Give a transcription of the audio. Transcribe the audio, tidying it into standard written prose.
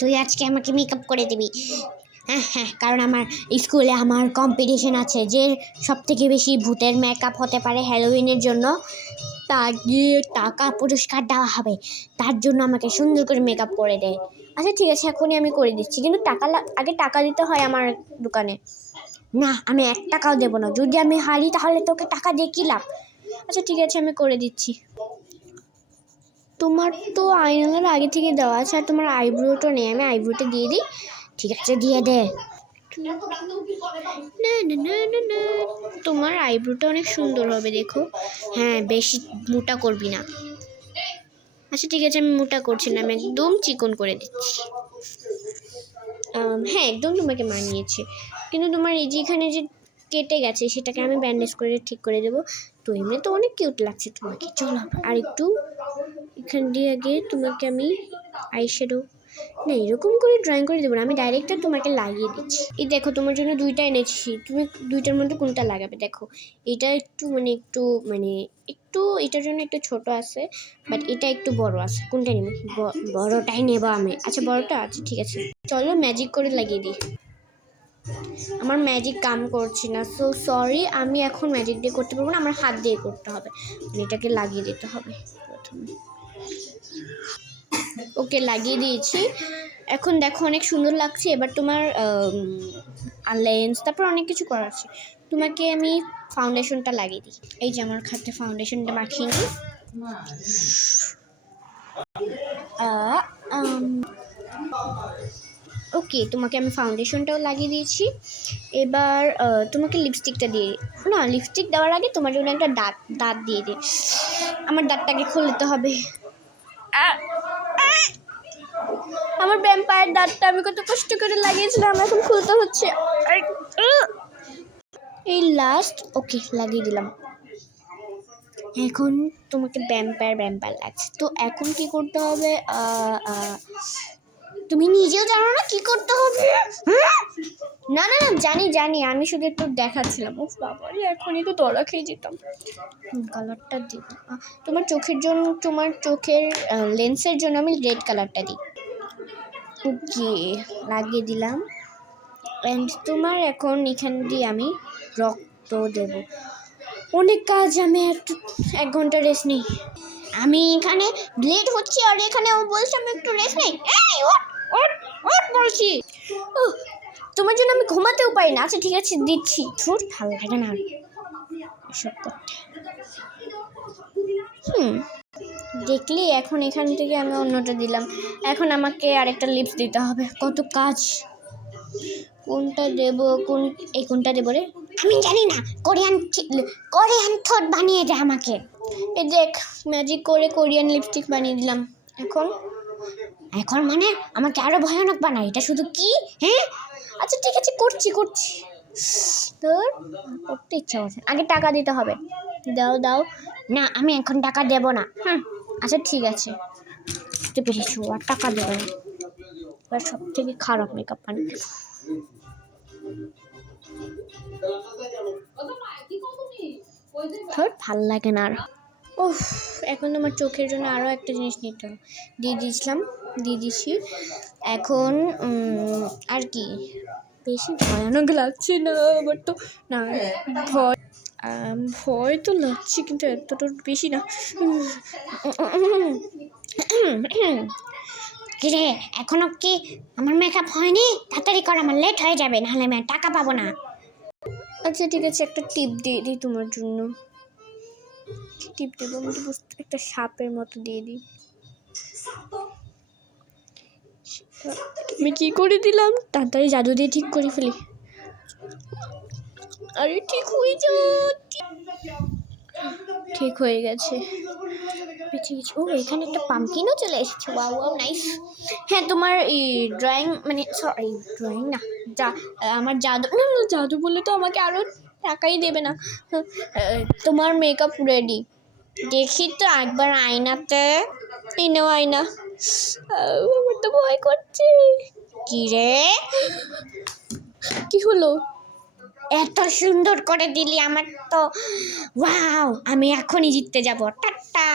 তুই আজকে আমাকে মেকআপ করে দিবি। হ্যাঁ হ্যাঁ, কারণ আমার স্কুলে আমার কম্পিটিশন আছে যে সবথেকে বেশি ভূতের মেকআপ হতে পারে হ্যালোউইনের জন্য তাকে টাকা পুরস্কার দেওয়া হবে। তার জন্য আমাকে সুন্দর করে মেকআপ করে দেয়। আচ্ছা ঠিক আছে, এখনই আমি করে দিচ্ছি, কিন্তু আগে টাকা দিতে হয় আমার দোকানে। না, আমি 1 টাকাও দেবো না। যদি আমি হারি তাহলে তোকে টাকা দিয়ে কী লাভ? আচ্ছা ঠিক আছে, আমি করে দিচ্ছি। তোমার তো আইনালার আগে থেকে দেওয়া আছে, আর তোমার আইব্রোটা নেই। আমি আইব্রোটা দিয়ে দিই। ঠিক আছে, দিয়ে দে। না না না না না, তোমার আইব্রোটা অনেক সুন্দর হবে, দেখো। হ্যাঁ, বেশি মোটা করবি না। আচ্ছা ঠিক আছে, আমি মোটা করছি না, আমি একদম চিকন করে দিচ্ছি। হ্যাঁ, একদম তোমাকে মানিয়েছে, কিন্তু তোমার এই যে এখানে যে কেটে গেছে সেটাকে আমি ব্যান্ডেজ করে ঠিক করে দেবো। তো এমনি তো অনেক কিউট লাগছে তোমাকে। চলো আর একটু এখান দিয়ে আগে তোমাকে আমি আইশ্যাডো, না এরকম করে ড্রয়িং করে দেবো না, আমি ডাইরেক্ট তোমাকে লাগিয়ে দিচ্ছি। এই দেখো, তোমার জন্য 2টা এনেছি, তুমি 2টার মধ্যে কোনটা লাগাবে? দেখো, এটা একটু এটার জন্য একটু ছোট আছে, বাট এটা একটু বড় আছে। কোনটা নেবে? বড়টাই নেবো আমি। আচ্ছা বড়টা, আচ্ছা ঠিক আছে, চলো ম্যাজিক করে লাগিয়ে দিই। আমার ম্যাজিক কাম করছে না, সো সরি। আমি এখন ম্যাজিক দিয়ে করতে পারবো না, আমার হাত দিয়ে করতে হবে। এটাকে লাগিয়ে দিতে হবে প্রথমে। ওকে, লাগিয়ে দিয়েছি। এখন দেখো অনেক সুন্দর লাগছে। এবার তোমার লেন্স, তারপর অনেক কিছু করার আছে। তোমাকে আমি ফাউন্ডেশনটা লাগিয়ে দিই। এই যে আমার হাতে ফাউন্ডেশনটা মাখিয়ে নিই। ওকে, তোমাকে আমি ফাউন্ডেশনটাও লাগিয়ে দিয়েছি। এবার তোমাকে লিপস্টিকটা দিয়ে, না লিপস্টিক দেওয়ার আগে তোমার জন্য একটা দাঁত দিয়ে দিই। আমার দাঁতটাকে খুলতে হবে। আমার ভ্যাম্পায়ার দাঁতটা আমি কত কষ্ট করে লাগিয়েছিলাম, এখন খুলতে হচ্ছে। এই লাস্ট, ওকে লাগিয়ে দিলাম। এখন তোমাকে ভ্যাম্পায়ার লাগছে। তো এখন কি করতে হবে? তুমি নিজেও জানো না কি করতে হবে? না না না, জানি, আমি শুধু একটু দেখাচ্ছিলাম। ও বাবা, এখনই তো ধরা খেয়ে যেতাম। কালারটা দিই, তোমার চোখের জন্য, তোমার চোখের লেন্সের জন্য আমি রেড কালারটা দিই। ওকে, লাগিয়ে দিলাম। অ্যান্ড তোমার এখন এখান দিয়ে আমি রক্ত দেব। অনেক কাজ, আমি 1 ঘন্টা রেস্ট নেই। আমি এখানে লেট হচ্ছে, আর এখানে ও বলছে আমি একটু রেস্ট নেই। এই ওট বলছি। ও, তোমার জন্য আমি ঘুমাতেও পারি না। আচ্ছা ঠিক আছে, দিচ্ছি। ধুর, ভালো লাগে না এসব করতে। দেখলি, এখন এখান থেকে আমি অন্যটা দিলাম। এখন আমাকে আরেকটা লিপস দিতে হবে। কত কাজ! কোনটা দেব? কোনটা দেবো রে? আমি জানি না। কোরিয়ান থট বানিয়ে দে আমাকে। এই দেখ, ম্যাজিক করে কোরিয়ান লিপস্টিক বানিয়ে দিলাম। এখন মানে আমাকে আরো ভয়ানক বানাই। এটা শুধু কি? হ্যাঁ, আচ্ছা ঠিক আছে, করছি। তোর করতে ইচ্ছা করছে। আগে টাকা দিতে হবে। দাও। না, আমি এখন টাকা দেব না। আচ্ছা ঠিক আছে, বুঝতে পেরেছি, আর টাকা দেবো না। এবার সব থেকে খারাপ মেকআপ বানিয়ে দেবো। ভাল লাগে না আর। ওহ, এখন তোমার চোখের জন্য আরও একটা জিনিস নিতে হবে। দিয়ে দিচ্ছি। এখন আর কি, বেশি ভয়ানক লাগছে না আমার তো। না, ভয় তো লাগছে, কিন্তু এতটা বেশি না। কিরে, এখনো কি আমার মেকআপ হয়নি? তাড়াতাড়ি কর, আমার লেট হয়ে যাবে, নাহলে আমি টাকা পাবো না। আচ্ছা ঠিক আছে, একটা টিপ দিয়ে দিই তোমার জন্য। টিপ দেবো আমি, একটা সাপের মতো দিয়ে দিই। আমি কি করে দিলাম? তাড়াতাড়ি জাদু দিয়ে ঠিক করে ফেলি। আরে ঠিক হয়ে যা। ঠিক হয়ে গেছে। ও, এখানে একটা পাম্পকিনও চলে এসেছে। Wow nice. হ্যাঁ, তোমার এই ড্রয়িং, ড্রয়িং না, আমার জাদু বলে তো আমাকে আরো টাকাই দেবে না। তোমার মেকআপ রেডি। দেখি তো একবার আয়নাতে। এই নাও আয়না। আমার তো ভয় করছে। কি রে, কি হলো? এত সুন্দর করে দিলি, আমার তো ওয়াও। আমি এখনই জিততে যাবো। টাটা।